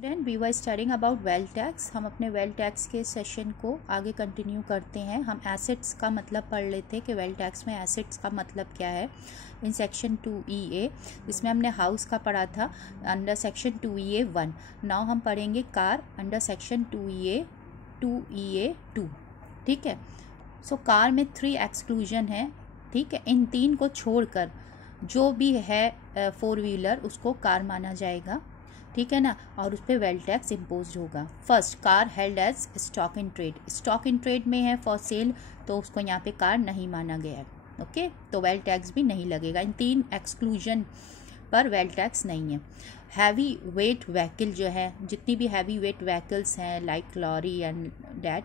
Student we were studying about wealth tax. हम अपने wealth tax के सेशन को आगे कंटिन्यू करते हैं। हम एसेट्स का मतलब पढ़ लेते कि वेल्थ टैक्स में एसेट्स का मतलब क्या है इन सेक्शन 2EA, जिसमें हमने हाउस का पढ़ा था अंडर सेक्शन 2EA1। नाउ हम पढ़ेंगे कार अंडर सेक्शन 2EA2। ठीक है। सो कार में 3 एक्सक्लूजन है। ठीक है, इन 3 को छोड़कर जो भी है 4 व्हीलर उसको कार माना जाएगा। ठीक है ना, और उस पर वेल्थ टैक्स इम्पोज होगा। First, car held as stock in trade. Stock in trade में है फॉर सेल, तो उसको यहाँ पे कार नहीं माना गया है। ओके, तो वेल्थ टैक्स भी नहीं लगेगा। इन 3 एक्सक्लूजन पर वेल्थ टैक्स नहीं है। हैवी वेट व्हीकल जो है, जितनी भी हैवी वेट व्हीकल्स हैं लाइक लॉरी एंड डैट,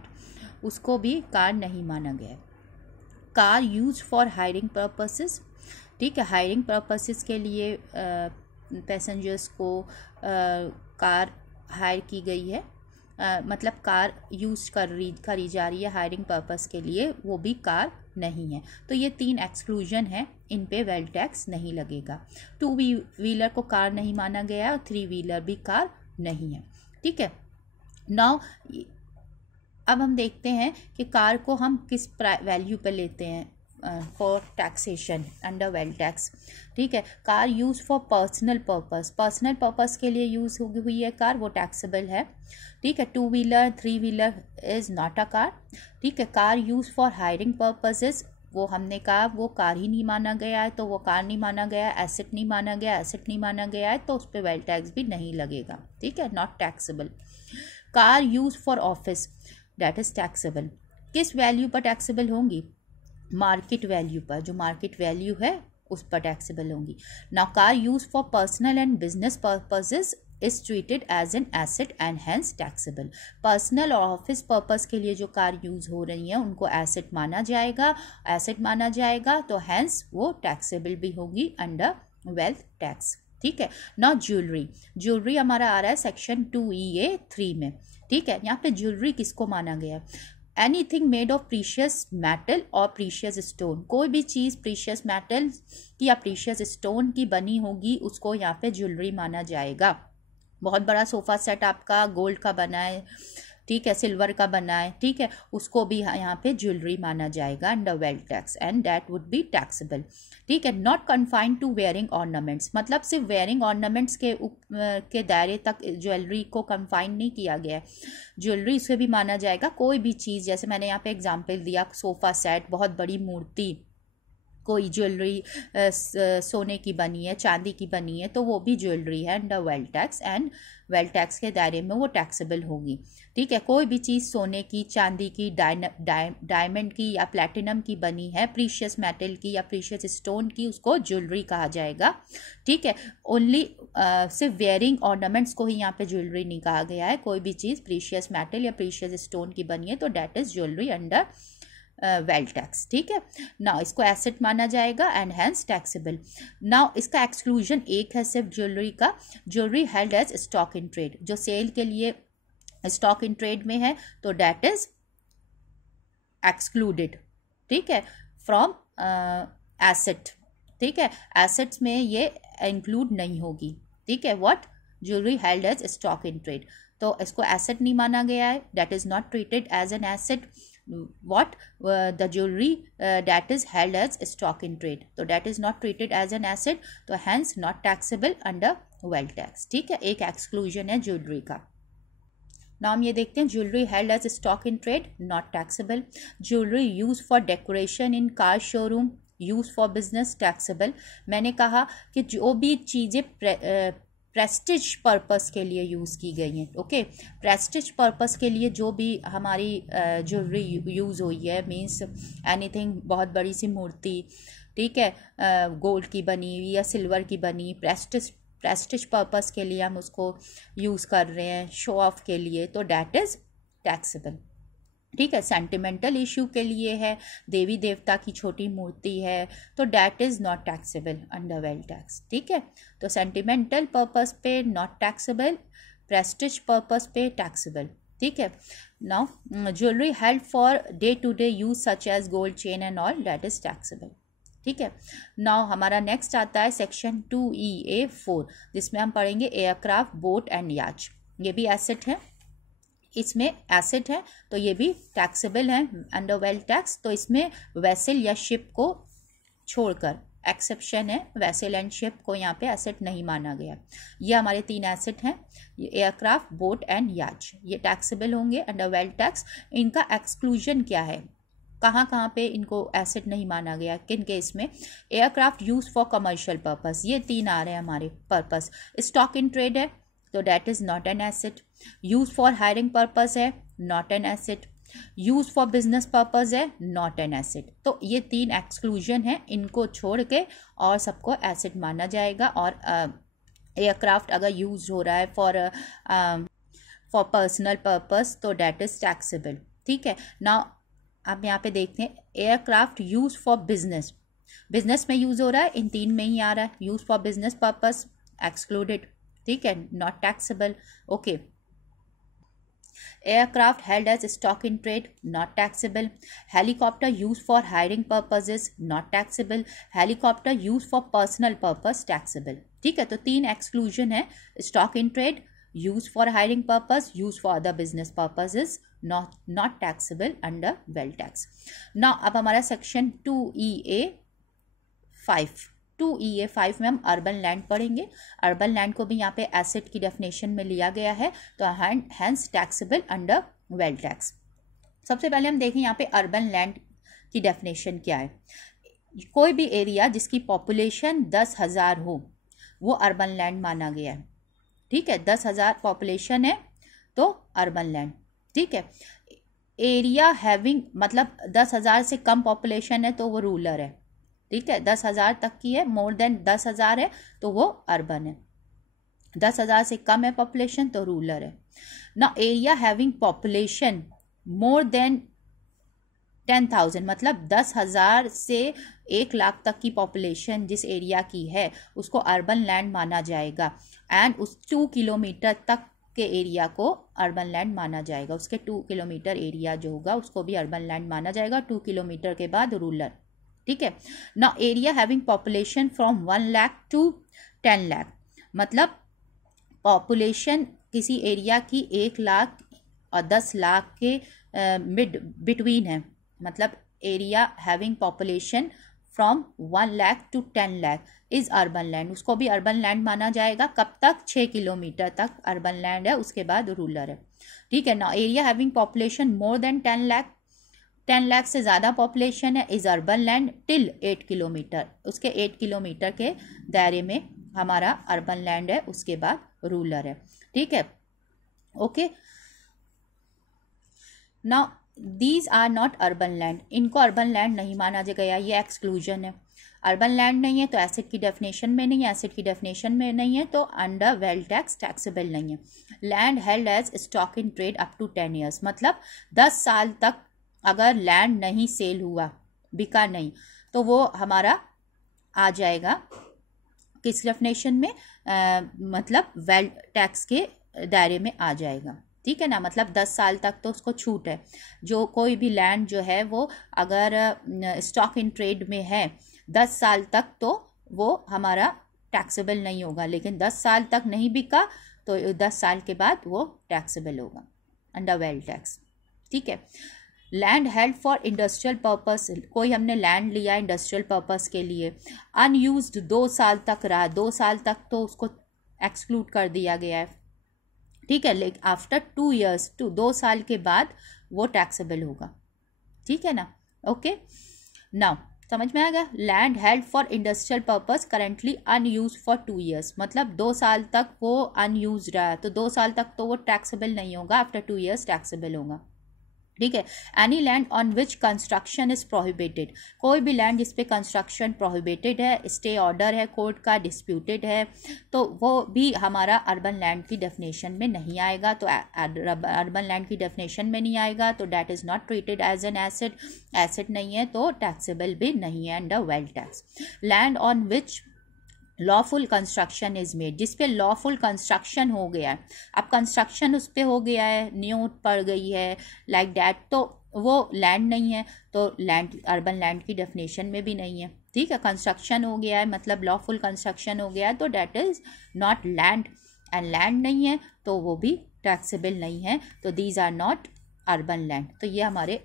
उसको भी कार नहीं माना गया है। Car use for hiring purposes. ठीक है, हायरिंग पर्पसेस के लिए पैसेंजर्स को कार हायर की गई है, मतलब कार यूज करी जा रही है हायरिंग पर्पस के लिए, वो भी कार नहीं है। तो ये 3 एक्सक्लूजन है, इन पे वेल्थ टैक्स नहीं लगेगा। 2 व्हीलर को कार नहीं माना गया और 3 व्हीलर भी कार नहीं है। ठीक है। नाउ अब हम देखते हैं कि कार को हम किस वैल्यू पे लेते हैं for taxation under wealth tax. ठीक है, car use for personal purpose. Personal purpose के लिए यूज हुई है कार, वो टैक्सेबल है। ठीक है, 2 wheeler 3 wheeler is not a car. ठीक है, car use for hiring purposes, वो हमने कहा वो कार ही नहीं माना गया है, तो वो कार नहीं माना गया। एसेट नहीं माना गया, एसेट नहीं माना गया है, तो उस पर वेल्थ टैक्स भी नहीं लगेगा। ठीक है, not taxable. Car use for office, that is taxable. किस वैल्यू पर टैक्सेबल होंगी? मार्केट वैल्यू पर, जो मार्केट वैल्यू है उस पर टैक्सेबल होंगी। Now car use for personal and business purposes is treated as an asset and hence taxable. Personal और ऑफिस पर्पस के लिए जो कार यूज हो रही है उनको एसेट माना जाएगा, तो हेंस वो टैक्सेबल भी होगी अंडर वेल्थ टैक्स। ठीक है। नाउ ज्वेलरी हमारा आ रहा है सेक्शन 2EA3 में। ठीक है, यहाँ पे ज्वेलरी किसको माना गया? Anything made of precious metal और प्रीशियस स्टोन। कोई भी चीज़ प्रीशियस मेटल की या प्रीशियस स्टोन की बनी होगी उसको यहाँ पे ज्वेलरी माना जाएगा। बहुत बड़ा सोफा सेट आपका गोल्ड का बना है, ठीक है, सिल्वर का बना है, ठीक है, उसको भी यहाँ पे ज्वेलरी माना जाएगा under wealth tax and that would be taxable. ठीक है। Not confined to wearing ornaments, मतलब सिर्फ वेयरिंग ऑर्नामेंट्स के दायरे तक ज्वेलरी को कन्फाइन नहीं किया गया है। ज्वेलरी से भी माना जाएगा कोई भी चीज़, जैसे मैंने यहाँ पे एग्जाम्पल दिया सोफा सेट, बहुत बड़ी मूर्ति, कोई ज्वेलरी सोने की बनी है, चांदी की बनी है, तो वो भी ज्वेलरी है under wealth tax and wealth tax के दायरे में वो टैक्सेबल होगी। ठीक है, कोई भी चीज़ सोने की, चांदी की, डायमंड की या प्लैटिनम की बनी है, प्रीशियस मेटल की या प्रीशियस स्टोन की, उसको ज्वेलरी कहा जाएगा। ठीक है, ओनली सिर्फ वेयरिंग ऑर्नामेंट्स को ही यहाँ पे ज्वेलरी नहीं कहा गया है। कोई भी चीज़ प्रीशियस मेटल या प्रीशियस स्टोन की बनी है तो that is jewellery under wealth tax. ठीक है। नाउ इसको एसेट माना जाएगा एंड हेंस टैक्सेबल। नाउ इसका एक्सक्लूजन एक है सिर्फ ज्वेलरी का, jewellery held as stock in trade, जो सेल के लिए स्टॉक इन ट्रेड में है तो डैट इज एक्सक्लूडेड। ठीक है, फ्रॉम एसेट। ठीक है, एसेट्स में ये इंक्लूड नहीं होगी। ठीक है, what jewellery held as stock in trade, तो इसको एसेट नहीं माना गया है, that is not treated as an asset. What the jewelry that is held as stock in trade, so that is not treated as an asset, तो hence not taxable under wealth tax। ठीक है, एक exclusion है jewellery का। Now हम ये देखते हैं jewellery held as stock in trade not taxable. Jewellery use for decoration in car showroom, use for business taxable. मैंने कहा कि जो भी चीज़ें प्रेस्टिज पर्पस के लिए यूज़ की गई हैं, ओके, प्रेस्टिज पर्पस के लिए जो भी हमारी ज्वेलरी यूज़ हुई है, मीन्स एनीथिंग, बहुत बड़ी सी मूर्ति, ठीक है, गोल्ड की बनी या सिल्वर की बनी, प्रेस्टिज पर्पस के लिए हम उसको यूज़ कर रहे हैं, शो ऑफ के लिए, तो डैट इज़ टैक्सेबल। ठीक है, सेंटिमेंटल इशू के लिए है, देवी देवता की छोटी मूर्ति है, तो that is not taxable under wealth tax. ठीक है, तो सेंटिमेंटल पर्पस पे नॉट टैक्सेबल, प्रेस्टिज पर्पस पे टैक्सेबल। ठीक है। Now jewellery held for day to day use such as gold chain and all, that is taxable. ठीक है। Now हमारा नेक्स्ट आता है सेक्शन 2EA4, जिसमें हम पढ़ेंगे एयरक्राफ्ट, बोट एंड याच। ये भी एसेट है, इसमें एसेट है तो ये भी टैक्सेबल है अंडर वेल्थ टैक्स। तो इसमें वेसल या शिप को छोड़कर एक्सेप्शन है, वेसल एंड शिप को यहाँ पे एसेट नहीं माना गया। ये हमारे 3 एसेट हैं, एयरक्राफ्ट, बोट एंड याच, ये टैक्सेबल होंगे अंडर वेल्थ टैक्स। इनका एक्सक्लूजन क्या है, कहाँ कहाँ पे इनको एसेट नहीं माना गया, किन केस में? Aircraft use for commercial purpose, ये 3 आ रहे हैं हमारे पर्पस। स्टॉक इन ट्रेड है तो that is not an asset. Use for hiring purpose है, not an asset. Use for business purpose है, नॉट एन एसेट। तो ये 3 एक्सक्लूजन है, इनको छोड़ के और सबको एसेट माना जाएगा। और एयरक्राफ्ट अगर यूज हो रहा है फॉर पर्सनल पर्पस तो डैट इज टैक्सेबल। ठीक है ना। अब यहाँ पे देखते हैं aircraft use for business, business में यूज हो रहा है, इन 3 में ही आ रहा है। Use for business purpose excluded, ठीक है, not taxable. Okay. Aircraft held as stock in trade, not taxable. Helicopter used for hiring purposes, not taxable. Helicopter used for personal purpose, taxable. ठीक है, तो 3 exclusion है, stock in trade, used for hiring purpose, used for other business purposes, not taxable under wealth tax. Now अब हमारा section 2EA5 2EA5 में हम urban land पढ़ेंगे। Urban land को भी यहाँ पे एसेट की डेफिनेशन में लिया गया है, तो hence taxable under wealth tax. सबसे पहले हम देखें यहाँ पे अर्बन लैंड की डेफिनेशन क्या है। कोई भी एरिया जिसकी पॉपुलेशन 10,000 हो वो अर्बन लैंड माना गया है। ठीक है, 10,000 पॉपुलेशन है तो अर्बन लैंड। ठीक है, एरिया हैविंग मतलब 10,000 से कम पॉपुलेशन है तो वो रूरल है। ठीक है, 10,000 तक की है, मोर देन 10,000 है तो वो अर्बन है। 10,000 से कम है पॉपुलेशन तो रूरल है ना। Area having population more than 10,000 मतलब 10,000 से 1 लाख तक की पॉपुलेशन जिस एरिया की है उसको अर्बन लैंड माना जाएगा। एंड उस 2 किलोमीटर तक के एरिया को अर्बन लैंड माना जाएगा। उसके 2 किलोमीटर एरिया जो होगा उसको भी अर्बन लैंड माना जाएगा। 2 किलोमीटर के बाद रूरल। ठीक है ना। Area having population from 1 lakh to 10 lakh मतलब पॉपुलेशन किसी एरिया की 1 लाख और 10 लाख के मिड बिटवीन है, मतलब area having population from 1 lakh to 10 lakh is urban land, उसको भी अर्बन लैंड माना जाएगा। कब तक? 6 किलोमीटर तक अर्बन लैंड है, उसके बाद रूरल है। ठीक है ना। Area having population more than 10 lakh, 10 lakh से ज़्यादा पॉपुलेशन है is urban land till 8 kilometre, उसके 8 किलोमीटर के दायरे में हमारा अर्बन लैंड है, उसके बाद रूरल है। ठीक है, okay. Now these are not urban land, इनको अर्बन लैंड नहीं माना गया, ये एक्सक्लूजन है। अर्बन लैंड नहीं है तो एसेट की डेफिनेशन में नहीं है, एसेट की डेफिनेशन में नहीं है तो अंडर वेल्थ टैक्स टैक्सेबल नहीं है। Land held as stock in trade up to 10 years मतलब 10 साल तक अगर लैंड नहीं सेल हुआ, बिका नहीं, तो वो हमारा आ जाएगा किस डेफिनेशन में? मतलब वेल्थ टैक्स के दायरे में आ जाएगा। ठीक है ना। मतलब 10 साल तक तो उसको छूट है। जो कोई भी लैंड जो है वो अगर स्टॉक इन ट्रेड में है 10 साल तक तो वो हमारा टैक्सेबल नहीं होगा, लेकिन 10 साल तक नहीं बिका तो 10 साल के बाद वो टैक्सेबल होगा अंडर वेल्थ टैक्स। ठीक है। Land held for industrial purpose, कोई हमने लैंड लिया इंडस्ट्रियल पर्पस के लिए, अनयूज्ड 2 साल तक रहा, 2 साल तक तो उसको एक्सक्लूड कर दिया गया है। ठीक है, लेकिन आफ्टर 2 ईयर्स 2 साल के बाद वो टैक्सेबल होगा। ठीक है ना। ओके, नाउ समझ में आ गया। Land held for industrial purpose currently unused for 2 years मतलब 2 साल तक वो अनयूज रहा है तो 2 साल तक तो वो टैक्सेबल नहीं होगा, आफ्टर 2 ईयर्स टैक्सेबल होगा। ठीक है। Any land on which construction is prohibited, कोई भी लैंड जिस पे कंस्ट्रक्शन प्रोहिबिटेड है, स्टे ऑर्डर है कोर्ट का, डिस्प्यूटेड है, तो वो भी हमारा अर्बन लैंड की डेफिनेशन में नहीं आएगा। तो अर्बन लैंड की डेफिनेशन में नहीं आएगा तो that is not treated as an asset, asset नहीं है तो टैक्सेबल भी नहीं है under wealth tax. Land on which lawful construction is made, जिसपे लॉफुल कंस्ट्रक्शन हो गया है, अब कंस्ट्रक्शन उस पर हो गया है, न्यू पड़ गई है लाइक दैट, तो वो लैंड नहीं है, तो लैंड अर्बन लैंड की डेफिनेशन में भी नहीं है। ठीक है, कंस्ट्रक्शन हो गया है मतलब लॉफुल कंस्ट्रक्शन हो गया है तो that is not land and land नहीं है तो वो भी टैक्सेबल नहीं है, तो these are not urban land. तो ये हमारे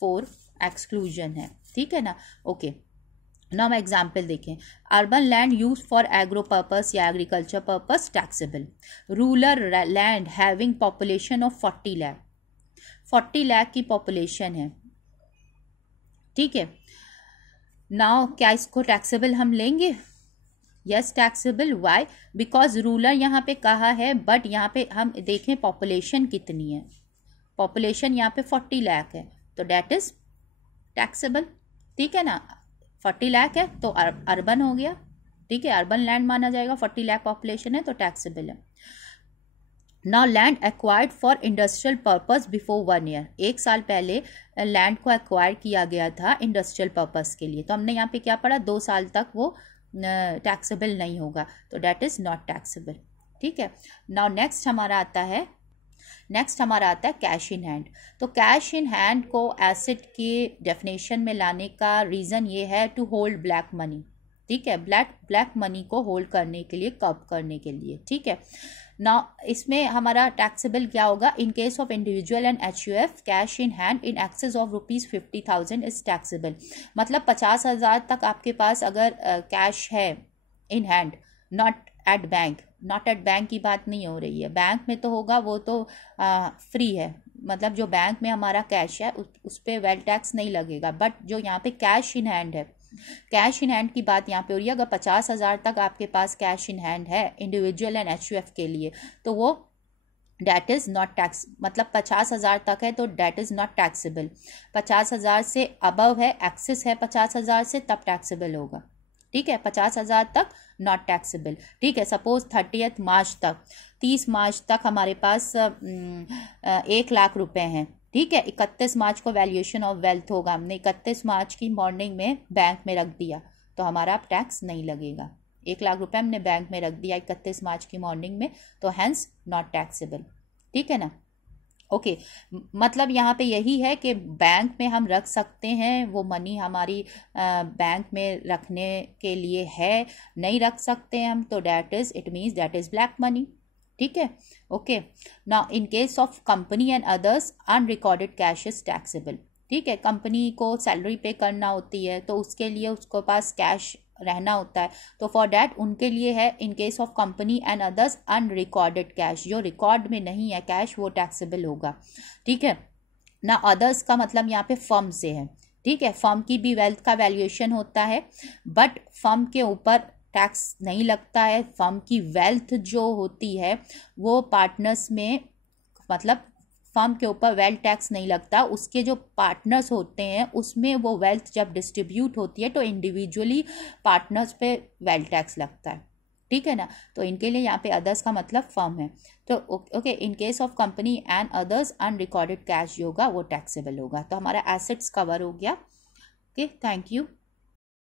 4 एक्सक्लूजन है, ठीक है ना। ओके, नाउ हम एग्जाम्पल देखें। Urban land use for agro purpose या agriculture purpose taxable. Rural land having population of 40 lakh, 40 lakh की पॉपुलेशन है, ठीक है। नाउ क्या इसको टैक्सेबल हम लेंगे? Yes taxable. Why? Because rural यहाँ पे कहा है, बट यहाँ पे हम देखें पॉपुलेशन कितनी है, पॉपुलेशन यहाँ पे 40 लाख है, तो डेट इज टैक्सेबल, ठीक है ना। 40 लाख है तो अर्बन हो गया, ठीक है, अर्बन लैंड माना जाएगा, 40 लाख पॉपुलेशन है तो टैक्सेबल है। Now land acquired for industrial purpose before 1 year, 1 साल पहले लैंड को एक्वायर किया गया था इंडस्ट्रियल पर्पस के लिए, तो हमने यहाँ पे क्या पढ़ा, 2 साल तक वो टैक्सेबल नहीं होगा, तो डेट इज नॉट टैक्सेबल, ठीक है। नाउ नेक्स्ट हमारा आता है कैश इन हैंड। तो कैश इन हैंड को एसेट के डेफिनेशन में लाने का रीज़न ये है टू होल्ड ब्लैक मनी, ठीक है, ब्लैक मनी को होल्ड करने के लिए, कर्ब करने के लिए, ठीक है ना। इसमें हमारा टैक्सेबल क्या होगा? In case of individual and HUF cash in hand in excess of ₹50,000 is taxable. मतलब 50,000 तक आपके पास अगर कैश है in hand, not at bank की बात नहीं हो रही है, बैंक में तो होगा, वो तो फ्री है, मतलब जो बैंक में हमारा कैश है उस पर वेल्थ टैक्स नहीं लगेगा, बट जो यहाँ पे कैश इन हैंड है, कैश इन हैंड की बात यहाँ पे हो रही है। अगर 50,000 तक आपके पास कैश इन हैंड है इंडिविजुअल एंड HUF के लिए, तो वो डेट इज़ नॉट टैक्स, मतलब 50,000 तक है तो डेट इज़ नॉट टैक्सेबल। 50,000 से अबव है, एक्सेस है 50,000 से, तब टैक्सेबल होगा, ठीक है। 50,000 तक नॉट टैक्सेबल, ठीक है। सपोज 30 मार्च तक, 30 मार्च तक हमारे पास 1 लाख रुपए हैं, ठीक है। 31 मार्च को वैल्यूएशन ऑफ वेल्थ होगा, हमने 31 मार्च की मॉर्निंग में बैंक में रख दिया, तो हमारा अब टैक्स नहीं लगेगा। 1 लाख रुपए हमने बैंक में रख दिया 31 मार्च की मॉर्निंग में, तो हैंस नॉट टैक्सेबल, ठीक है ना। ओके, मतलब यहाँ पे यही है कि बैंक में हम रख सकते हैं, वो मनी हमारी बैंक में रखने के लिए है, नहीं रख सकते हम तो it means that is black money, ठीक है। Okay, now in case of company and others unrecorded cash is taxable, ठीक है। कंपनी को सैलरी पे करना होती है तो उसके लिए उसको पास कैश रहना होता है, तो फॉर डैट उनके लिए है in case of company and others unrecorded cash, जो रिकॉर्ड में नहीं है कैश, वो टैक्सेबल होगा, ठीक है ना। अदर्स का मतलब यहाँ पे फर्म से है, ठीक है। फर्म की भी वेल्थ का वैल्यूएशन होता है, बट फर्म के ऊपर टैक्स नहीं लगता है। फर्म की वेल्थ जो होती है वो पार्टनर्स में, मतलब फर्म के ऊपर वेल्थ टैक्स नहीं लगता, उसके जो पार्टनर्स होते हैं उसमें वो वेल्थ जब डिस्ट्रीब्यूट होती है तो इंडिविजुअली पार्टनर्स पे वेल्थ टैक्स लगता है, ठीक है ना। तो इनके लिए यहाँ पे अदर्स का मतलब फर्म है, तो okay, in case of company and others unrecorded cash जो होगा वो टैक्सेबल होगा। तो हमारा एसेट्स कवर हो गया। Okay, thank you.